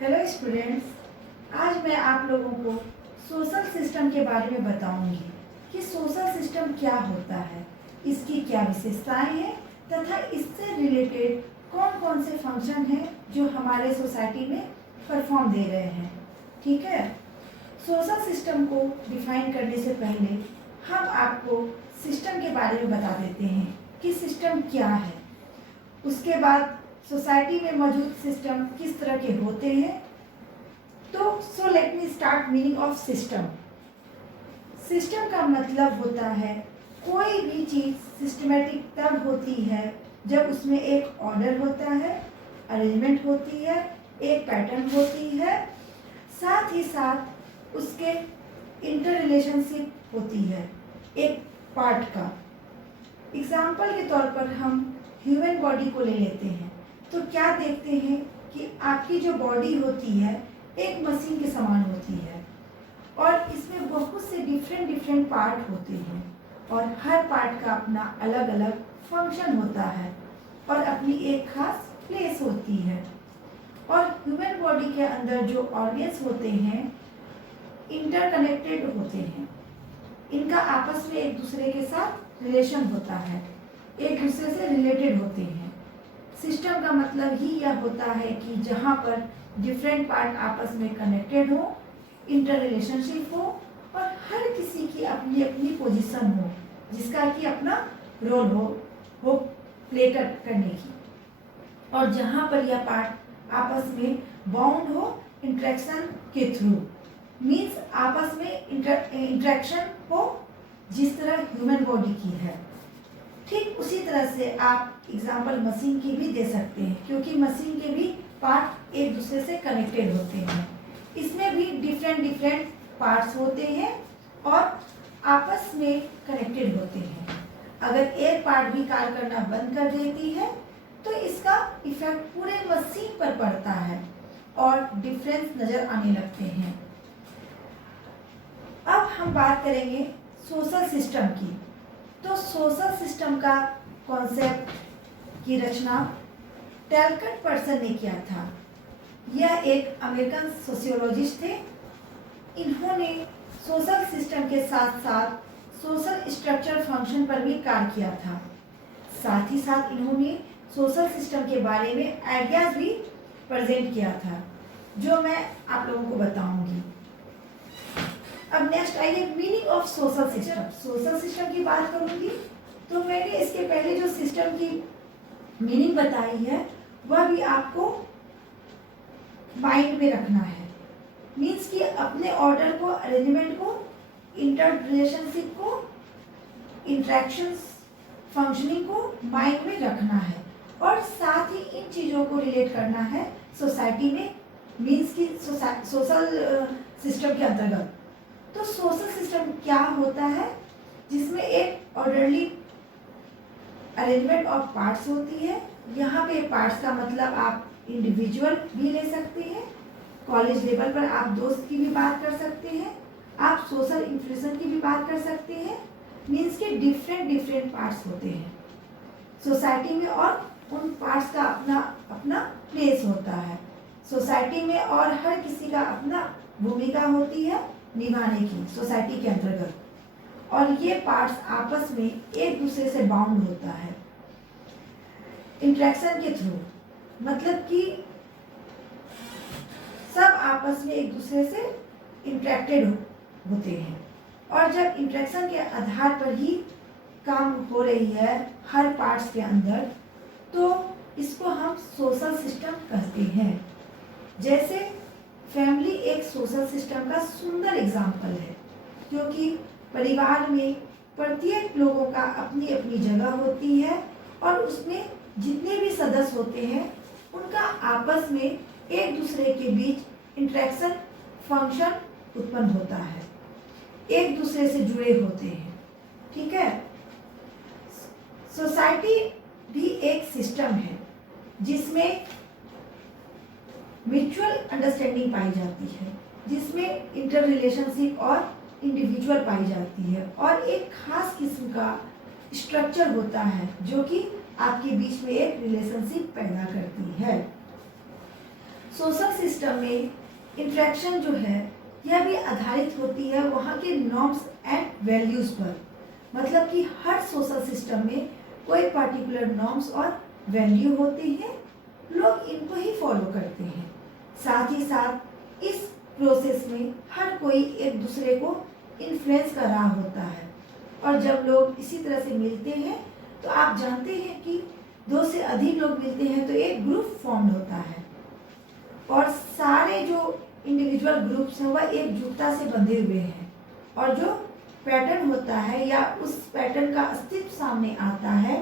Hello students, आज मैं आप लोगों को सोशल सिस्टम के बारे में बताऊंगी कि सोशल सिस्टम क्या होता है, इसकी क्या विशेषताएं हैं तथा इससे रिलेटेड कौन कौन से फंक्शन हैं जो हमारे सोसाइटी में परफॉर्म दे रहे हैं। ठीक है, सोशल सिस्टम को डिफाइन करने से पहले हम आपको सिस्टम के बारे में बता देते हैं कि सिस्टम क्या है। उसके बाद सोसाइटी में मौजूद सिस्टम किस तरह के होते हैं। तो let me start meaning of system. System का मतलब होता है कोई भी चीज़ सिस्टमेटिक तब होती है जब उसमें एक ऑर्डर होता है, अरेंजमेंट होती है, एक पैटर्न होती है, साथ ही साथ उसके इंटर रिलेशनशिप होती है एक पार्ट का। एग्जाम्पल के तौर पर हम ह्यूमन बॉडी को ले लेते हैं तो क्या देखते हैं कि आपकी जो बॉडी होती है एक मशीन के समान होती है और इसमें बहुत से डिफरेंट पार्ट होते हैं और हर पार्ट का अपना अलग अलग फंक्शन होता है और अपनी एक खास प्लेस होती है। और ह्यूमन बॉडी के अंदर जो ऑर्गन्स होते हैं इंटरकनेक्टेड होते हैं, इनका आपस में एक दूसरे के साथ रिलेशन होता है, एक दूसरे से रिलेटेड होते हैं। सिस्टम का मतलब ही यह होता है कि जहाँ पर डिफरेंट पार्ट आपस में कनेक्टेड हो, इंटर रिलेशनशिप हो और हर किसी की अपनी अपनी पोजीशन हो जिसका कि अपना रोल हो प्ले करने की, और जहाँ पर यह पार्ट आपस में बाउंड हो इंटरेक्शन के थ्रू, मीन्स आपस में इंटरेक्शन हो जिस तरह ह्यूमन बॉडी की है। ठीक उसी तरह से आप एग्जाम्पल मशीन की भी दे सकते हैं क्योंकि मशीन के भी पार्ट एक दूसरे से कनेक्टेड होते हैं। इसमें भी डिफरेंट पार्ट्स होते हैं और आपस में कनेक्टेड होते हैं। अगर एक पार्ट भी कार्य करना बंद कर देती है तो इसका इफेक्ट पूरे मशीन पर पड़ता है और डिफरेंस नज़र आने लगते हैं। अब हम बात करेंगे सोशल सिस्टम की। तो सोशल सिस्टम का कॉन्सेप्ट की रचना टैलकट पर्सन ने किया था। यह एक अमेरिकन सोशियोलॉजिस्ट थे। इन्होंने सोशल सिस्टम के साथ साथ सोशल स्ट्रक्चर फंक्शन पर भी कार्य किया था। साथ ही साथ इन्होंने सोशल सिस्टम के बारे में आइडियाज भी प्रेजेंट किया था जो मैं आप लोगों को बताऊंगी। अब नेक्स्ट आइए meaning of social system. Social system की बात करूंगी तो मैंने इसके पहले जो सिस्टम की मीनिंग बताई है वह भी आपको माइंड में रखना है। मीन्स कि अपने ऑर्डर को, अरेंजमेंट को, इंटर रिलेशनशिप को, इंट्रैक्शंस, फंक्शनिंग को माइंड में रखना है और साथ ही इन चीज़ों को रिलेट करना है सोसाइटी में, मीन्स कि सोशल सिस्टम के अंतर्गत। तो सोशल सिस्टम क्या होता है जिसमें एक ऑर्डरली अरेंजमेंट ऑफ पार्ट्स होती है। यहाँ पे पार्ट्स का मतलब आप इंडिविजुअल भी ले सकते हैं, कॉलेज लेवल पर आप दोस्त की भी बात कर सकते हैं, आप सोशल इन्फ्लुएंसर की भी बात कर सकते हैं। मीन्स के डिफरेंट पार्ट्स होते हैं सोसाइटी में और उन पार्ट्स का अपना अपना प्लेस होता है सोसाइटी में और हर किसी का अपना भूमिका होती है निभाने की सोसाइटी के अंतर्गत। और ये पार्ट्स आपस में एक दूसरे से बाउंड होता है इंटरेक्शन के थ्रू, मतलब कि सब आपस में एक दूसरे से इंटरेक्टेड होते हैं और जब इंटरेक्शन के आधार पर ही काम हो रही है हर पार्ट्स के अंदर तो इसको हम सोशल सिस्टम कहते हैं। जैसे फैमिली एक सोशल सिस्टम का सुंदर एग्जाम्पल है क्योंकि परिवार में प्रत्येक लोगों का अपनी अपनी जगह होती है और उसमें जितने भी सदस्य होते हैं उनका आपस में एक दूसरे के बीच इंटरेक्शन फंक्शन उत्पन्न होता है, एक दूसरे से जुड़े होते हैं। ठीक है, सोसाइटी भी एक सिस्टम है जिसमें म्यूचुअल अंडरस्टैंडिंग पाई जाती है, जिसमें इंटर रिलेशनशिप और इंडिविजुअल पाई जाती है और एक खास किस्म का स्ट्रक्चर होता है जो कि आपके बीच में एक रिलेशनशिप पैदा करती है। सोशल सिस्टम में इंटरेक्शन जो है यह भी आधारित होती है वहाँ के नॉर्म्स एंड वैल्यूज़ पर। मतलब कि हर सोशल सिस्टम में कोई पर्टिकुलर नॉर्म्स और वैल्यू होती हैं, लोग इनको ही फॉलो करते हैं। साथ ही साथ इस प्रोसेस में हर कोई एक दूसरे को इन्फ्लुएंस कर रहा होता है, और जब लोग इसी तरह से मिलते हैं तो आप जानते हैं कि दो से अधिक लोग मिलते हैं तो एक ग्रुप फॉर्म होता है, और सारे जो इंडिविजुअल ग्रुप्स हैं वह एकजुटता से बंधे हुए हैं, और जो पैटर्न होता है या उस पैटर्न का अस्तित्व सामने आता है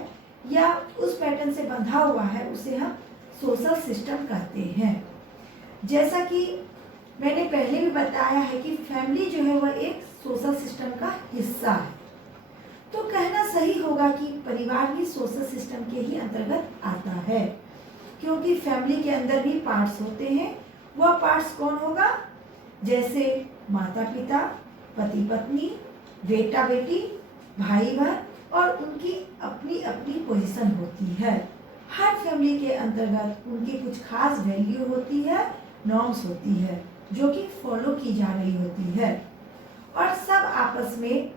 या उस पैटर्न से बंधा हुआ है उसे हम सोशल सिस्टम कहते हैं। जैसा कि मैंने पहले भी बताया है कि फैमिली जो है वह एक सोशल सिस्टम का हिस्सा है, तो कहना सही होगा कि परिवार भी सोशल सिस्टम के ही अंतर्गत आता है, क्योंकि फैमिली के अंदर भी पार्ट्स होते हैं। वह पार्ट्स कौन होगा? जैसे माता पिता, पति पत्नी, बेटा बेटी, भाई बहन, और उनकी अपनी अपनी पोजीशन होती है। हर फैमिली के अंतर्गत उनकी कुछ खास वैल्यू होती है, नॉर्म्स होती है जो कि फॉलो की जा रही होती है, और सब आपस में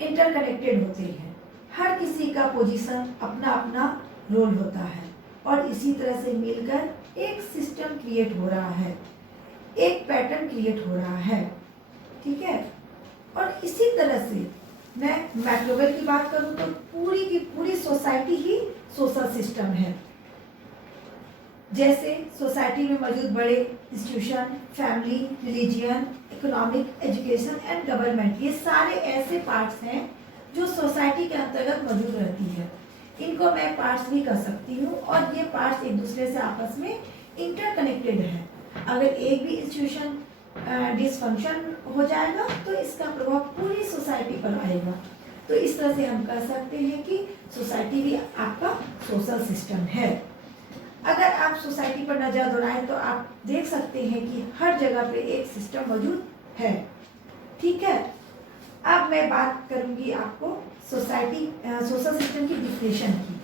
इंटरकनेक्टेड होते हैं। हर किसी का पोजीशन अपना अपना रोल होता है, और इसी तरह से मिलकर एक सिस्टम क्रिएट हो रहा है, एक पैटर्न क्रिएट हो रहा है। ठीक है, और इसी तरह से मैं मैक्लोवेल की बात करूं तो पूरी की पूरी सोसाइटी ही सोशल सिस्टम है। जैसे सोसाइटी में मौजूद बड़े institution, family, religion, economic, education and government, ये सारे ऐसे पार्ट्स हैं जो सोसाइटी के अंतर्गत मौजूद रहती है। इनको मैं पार्ट्स भी कर सकती हूँ, और ये पार्ट्स एक दूसरे से आपस में इंटरकनेक्टेड है। अगर एक भी इंस्टीट्यूशन डिसफंक्शन हो जाएगा तो इसका प्रभाव पूरी सोसाइटी पर आएगा। तो इस तरह से हम कह सकते हैं कि सोसाइटी भी आपका सोशल सिस्टम है। अगर आप सोसाइटी पर नजर दौड़ाएं तो आप देख सकते हैं कि हर जगह पे एक सिस्टम मौजूद है। ठीक है, अब मैं बात करूंगी आपको सोशल सिस्टम की डिफिनेशन की।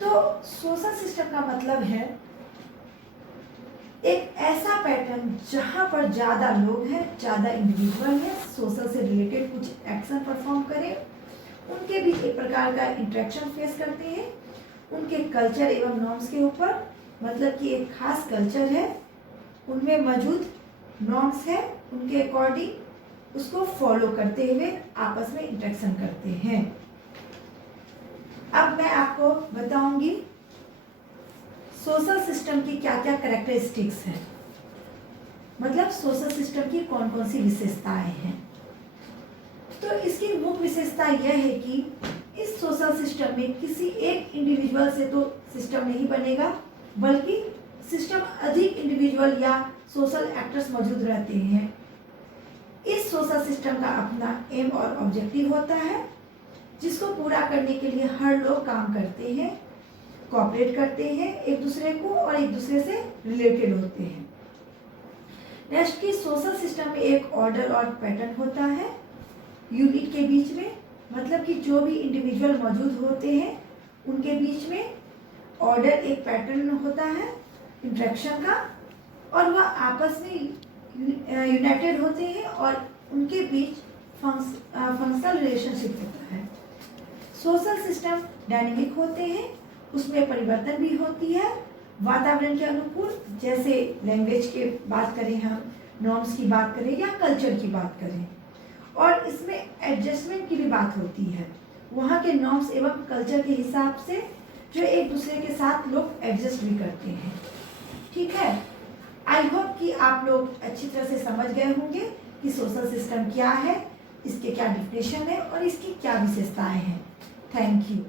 तो सोशल सिस्टम का मतलब है एक ऐसा पैटर्न जहां पर ज़्यादा लोग हैं, ज़्यादा इंडिविजुअल हैं, सोशल से रिलेटेड कुछ एक्शन परफॉर्म करें, उनके बीच एक प्रकार का इंटरेक्शन फेस करते हैं, उनके कल्चर एवं नॉर्म्स के ऊपर, मतलब कि एक खास कल्चर है, उनमें मौजूद नॉर्म्स है, उनके अकॉर्डिंग उसको फॉलो करते हुए आपस में इंटरेक्शन करते हैं। अब मैं आपको बताऊंगी सोशल सिस्टम की क्या क्या कैरेक्टरिस्टिक्स हैं, मतलब सोशल सिस्टम की कौन कौन सी विशेषताएं हैं। तो इसकी मुख्य विशेषता यह है कि इस सोशल सिस्टम में किसी एक इंडिविजुअल से तो सिस्टम नहीं बनेगा, बल्कि सिस्टम अधिक इंडिविजुअल या सोशल एक्टर्स मौजूद रहते हैं। इस सोशल सिस्टम का अपना एम और ऑब्जेक्टिव होता है, जिसको पूरा करने के लिए हर लोग काम करते हैं, कोऑपरेट करते हैं एक दूसरे को, और एक दूसरे से रिलेटेड होते हैं। नेक्स्ट की सोशल सिस्टम में एक ऑर्डर और पैटर्न होता है यूनिट के बीच में, मतलब कि जो भी इंडिविजुअल मौजूद होते हैं उनके बीच में ऑर्डर, एक पैटर्न होता है इंटरेक्शन का, और वह आपस में यूनाइटेड होते हैं और उनके बीच फंक्शनल रिलेशनशिप होता है। सोशल सिस्टम डायनेमिक होते हैं, उसमें परिवर्तन भी होती है वातावरण के अनुकूल, जैसे लैंग्वेज की बात करें, हम नॉर्म्स की बात करें या कल्चर की बात करें, और इसमें एडजस्टमेंट की भी बात होती है, वहाँ के नॉर्म्स एवं कल्चर के हिसाब से जो एक दूसरे के साथ लोग एडजस्ट भी करते हैं। ठीक है, आई होप कि आप लोग अच्छी तरह से समझ गए होंगे कि सोशल सिस्टम क्या है, इसके क्या डिफिनेशन है और इसकी क्या विशेषताएं हैं। Thank you.